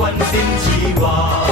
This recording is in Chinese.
君心似画。